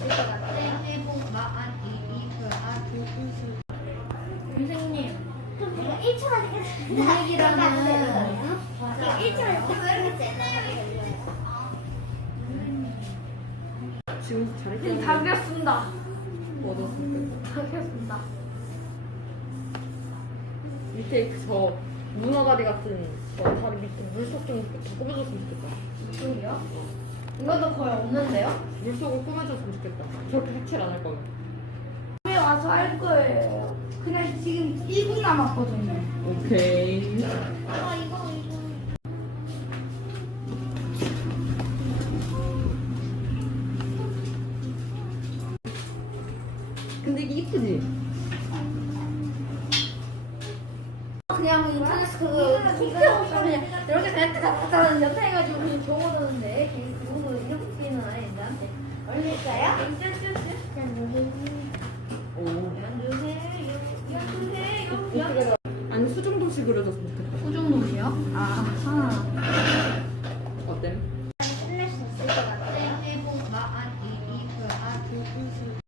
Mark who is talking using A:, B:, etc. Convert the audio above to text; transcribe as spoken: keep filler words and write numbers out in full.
A: 새해 복 많이 받으세요. 선생님,
B: 이거 일 초만 이렇게
A: 문맥이라는
B: 이거 일 초만 이렇게 왜 이렇게 세나요?
C: 지금 잘했겠
A: 선생님 다 그렸습니다.
C: 얻었을
A: 다 그렸습니다.
C: 밑에 그저 문어다리 같은 저 다리 밑에 물속 좀 더 꾸며줬으면 좋겠다.
A: 이쪽이요? 이것도 거의 없는데요?
C: 물속을 꾸며줬으면 좋겠다. 저렇게 색칠 안 할 거면.
A: 집에 와서 할 거예요. 그냥 지금 일 분 남았거든요.
C: 오케이.
B: 아 이거 이거
C: 근데 이게 이쁘지?
A: 그냥 인터넷 그 홈페이지 그냥 이렇게 그냥 따다다다 옆에 해가지고 그냥 적어두는데 그거 이렇게는 안 해. 나한테
B: 얼마일까요?
C: 오.
A: 연주세요, 연주세요, 연.
C: 이쁘게 아니 수정도시 그려줬으면 좋겠다.
A: 소중놀이요? 아하.
C: 어때?